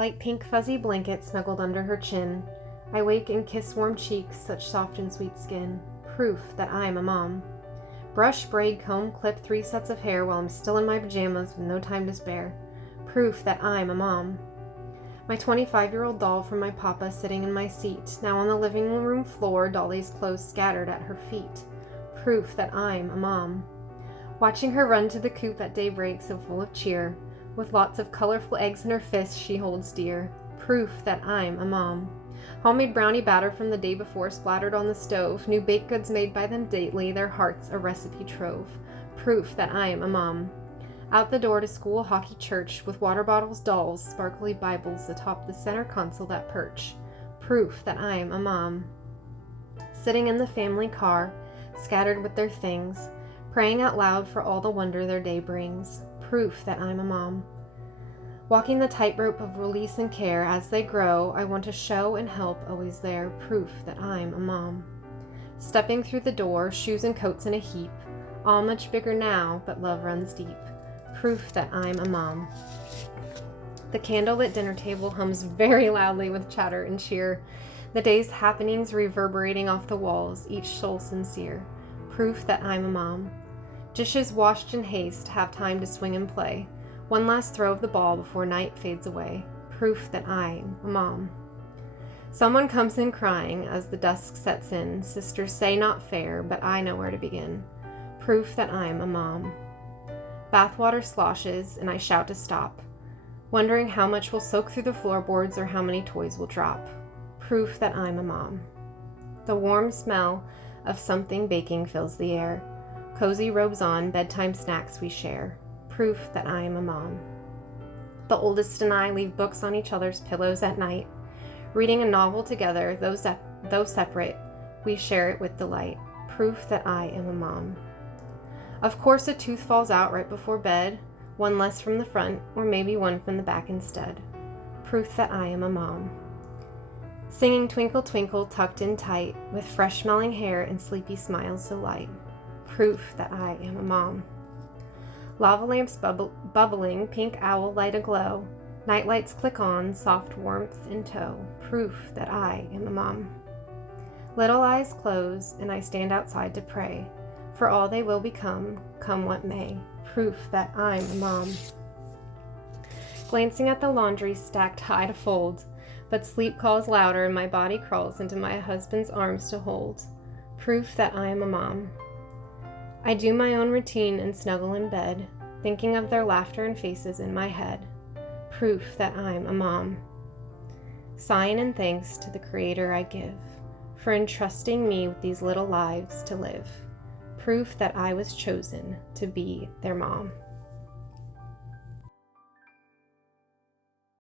Like pink fuzzy blanket snuggled under her chin. I wake and kiss warm cheeks, such soft and sweet skin. Proof that I'm a mom. Brush, braid, comb, clip 3 sets of hair while I'm still in my pajamas with no time to spare. Proof that I'm a mom. My 25-year-old doll from my papa sitting in my seat, now on the living room floor, Dolly's clothes scattered at her feet. Proof that I'm a mom. Watching her run to the coop at daybreak so full of cheer, with lots of colorful eggs in her fists she holds dear. Proof that I'm a mom. Homemade brownie batter from the day before splattered on the stove, new baked goods made by them daily, their hearts a recipe trove. Proof that I am a mom. Out the door to school, hockey, church, with water bottles, dolls, sparkly Bibles atop the center console that perch. Proof that I am a mom. Sitting in the family car, scattered with their things, praying out loud for all the wonder their day brings. Proof that I'm a mom. Walking the tightrope of release and care as they grow, I want to show and help always there. Proof that I'm a mom. Stepping through the door, shoes and coats in a heap, all much bigger now, but love runs deep. Proof that I'm a mom. The candlelit dinner table hums very loudly with chatter and cheer, the day's happenings reverberating off the walls, each soul sincere. Proof that I'm a mom. Dishes washed in haste, have time to swing and play. One last throw of the ball before night fades away. Proof that I'm a mom. Someone comes in crying as the dusk sets in. Sisters say not fair, but I know where to begin. Proof that I'm a mom. Bathwater sloshes, and I shout to stop, wondering how much will soak through the floorboards or how many toys will drop. Proof that I'm a mom. The warm smell of something baking fills the air. Cozy robes on, bedtime snacks we share. Proof that I am a mom. The oldest and I leave books on each other's pillows at night, reading a novel together, though separate, we share it with delight. Proof that I am a mom. Of course, a tooth falls out right before bed, one less from the front, or maybe one from the back instead. Proof that I am a mom. Singing Twinkle Twinkle tucked in tight, with fresh smelling hair and sleepy smiles so light. Proof that I am a mom. Lava lamps bubbling, pink owl light aglow, night lights click on, soft warmth in tow. Proof that I am a mom. Little eyes close, and I stand outside to pray, for all they will become, come what may. Proof that I'm a mom. Glancing at the laundry stacked high to fold, but sleep calls louder and my body crawls into my husband's arms to hold. Proof that I am a mom. I do my own routine and snuggle in bed, thinking of their laughter and faces in my head. Proof that I'm a mom. Sign and thanks to the Creator I give for entrusting me with these little lives to live. Proof that I was chosen to be their mom.